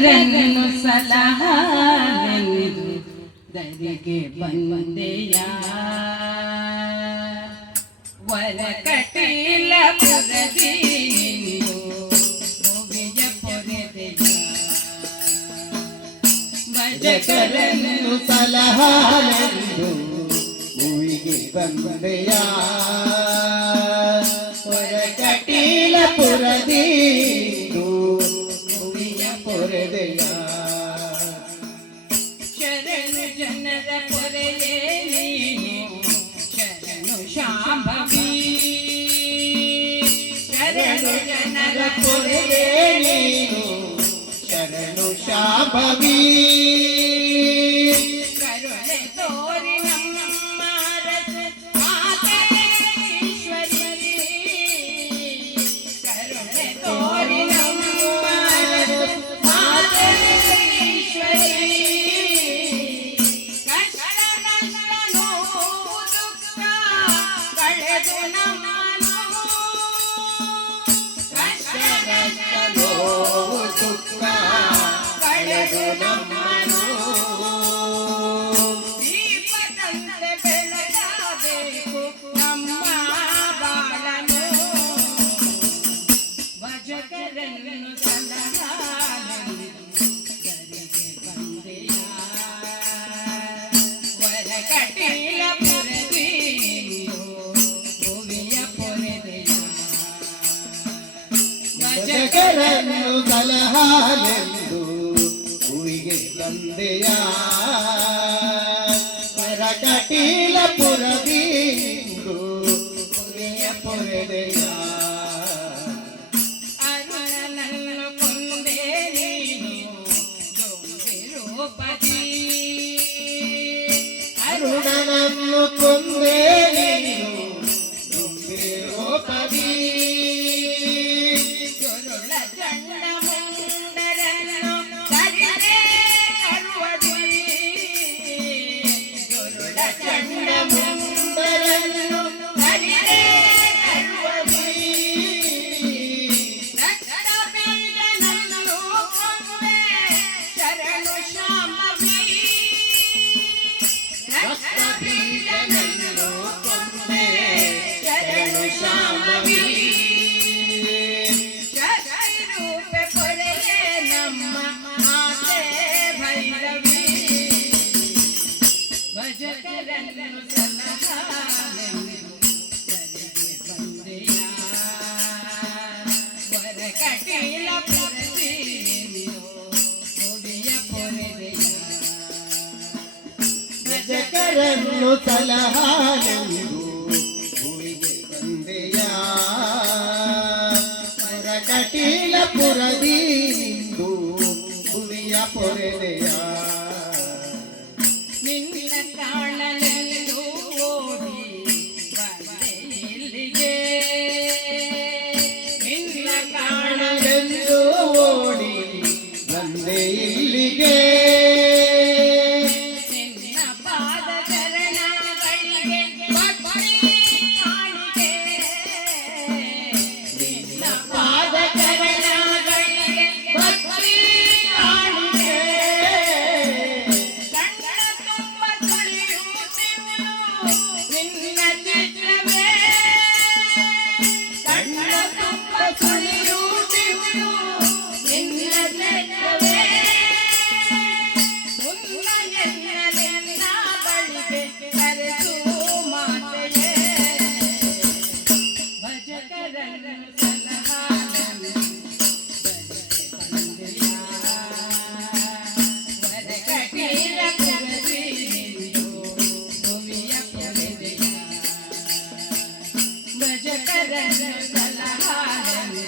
ಭಜಕರನ್ನು ಸಲಹಾಲೆಂದು ದರಿಗೆ ಬಂದೆಯ ವರ ಕಟೀಲ ಪುರದಿ ಭುವಿಯ ಪೊರೆದೆಯ ಭಜಕರನ್ನು ಸಲಹಾಲೆಂದು ಭುವಿಗೆ ಬಂದೆಯ ವರ ಕಟೀಲ ಪುರದಿ ಭುವಿಯ ಪೊರೆದೆಯ ಶರಣು ಜನರ ಪೊರೆಯೇ ನೀನು ಶರಣು ಶಾಂಭವಿ ಶರಣು ಜನರ ಪೊರೆಯೇ ನೀನು ಶರಣು ಶಾಂಭವಿ ಕರುಣೆ ತೋರಿ ನಮ್ಮ ಮಾತೆ ಈಶ್ವರಿ ಕರುಣೆ ತೋರಿ ನಮ್ಮ ಮಾತೆ ಈಶ್ವರಿ ಕಷ್ಟ ನಷ್ಟ ನೋವು ದುಃಖ ಕಳೆದು ನಮ್ಮನು ಕಷ್ಟ ನಷ್ಟ ನೋವು ದುಃಖ ಕಳೆದು ನಮ್ಮನು ದೀಪದಂತೆ ಬೆಳಗಬೇಕು ನಮ್ಮ ಬಾಳನು ಭಜಕರನ್ನು ಸಲಹಾಲೆಂದು ದರಿಗೆ ಬಂದೆಯ ವರ ಕಟೀಲ ಪುರದಿ ಭುವಿಯ ಪೊರೆದೆಯ ಭಜಕರನ್ನು ಸಲಹಾಲೆಂದು ಭುವಿಗೆ ಬಂದೆಯ ವರ ಕಟೀಲ ಪುರದಿ ಭುವಿಯ ಪೊರೆದೆಯ ಅರುಣನನ್ನು ಕೊಂದೆ ನೀನು ಜೋಂಬಿ ರೂಪದಿ ಅರುಣನನ್ನು ಕೊಂದೆ ನೀನು ರೂಪದಿ ಗುರುಳ ಚಂಡ ಮುಂಡರನ್ನು ಕರಿದೆ ಕರುವದಿ ಗುರುಳ ಚಂಡ ಮುಂಡರನ್ನು ಕರಿದೆ ಕರುವದಿ ರಕ್ತ ಬೀಜನನ್ನು ಕೊಂದೆ ಶರಣು ಶಾಂಭವಿ ರಕ್ತ ಬೀಜನನ್ನು ಕೊಂದೆ ಶರಣು ಶಾಂಭವಿ ಶಕ್ತಿ ರೂಪ ಪೊರೆಯೇ ನಮ್ಮ ಮಾತೆ ಭೈರವಿ ಭಜಕರನ್ನು ಸಲಹಾಲೆಂದು ದರಿಗೆ ಬಂದೆಯ ವರ ಕಟೀಲ ಪುರದಿ ಭುವಿಯ ಪೊರೆದೆಯ ಭಜಕರನ್ನು ಸಲಹಾಲೆಂದು ಭುವಿಗೆ ಬಂದೆಯ ವರ ಕಟೀಲ ಪುರದಿ ಭುವಿಯ ಪೊರೆದೆಯ ನಿನ್ನ ಕಾಣಲೆಂದು ಓಡಿ ಬಂದೆ ಇಲ್ಲಿಗೆ ನಿನ್ನ ಕಾಣಲೆಂದು ಓಡಿ ಬಂದೆ ಇಲ್ಲಿಗೆ ನಿನ್ನ ಪಾದ ಚರಣಗಳಿಗೆ ಭಕ್ತಿ ಕಾಣಿಕೆ ನಿನ್ನ ಪಾದ ಚರಣಗಳಿಗೆ ಭಕ್ತಿ ಕಾಣಿಕೆ ಕಣ್ಣ ತುಂಬ ತುಳಿಯುತ್ತಿರುವುದು ನಿನ್ನ ಚಿತ್ರವೇ ಕಣ್ಣ ತುಂಬ ತುಳಿಯುತ್ತಿರುವುದು ನಿನ್ನ ಚಿತ್ರವೇ ಮುನ್ನಯನ್ನ ಬಳಿಗೆ ಕರೆದು ಮಾತೆಯೇ ಭಜಕರನ್ನು ಸಲಹಾಲೆಂದು ದರಿಗೆ ಬಂದೆಯ ವರ ಕಟೀಲ ಪುರದಿ ಭುವಿಯ ಪೊರೆದೆಯ ಭಜಕರನ್ನು ಸಲಹಾಲೆಂದು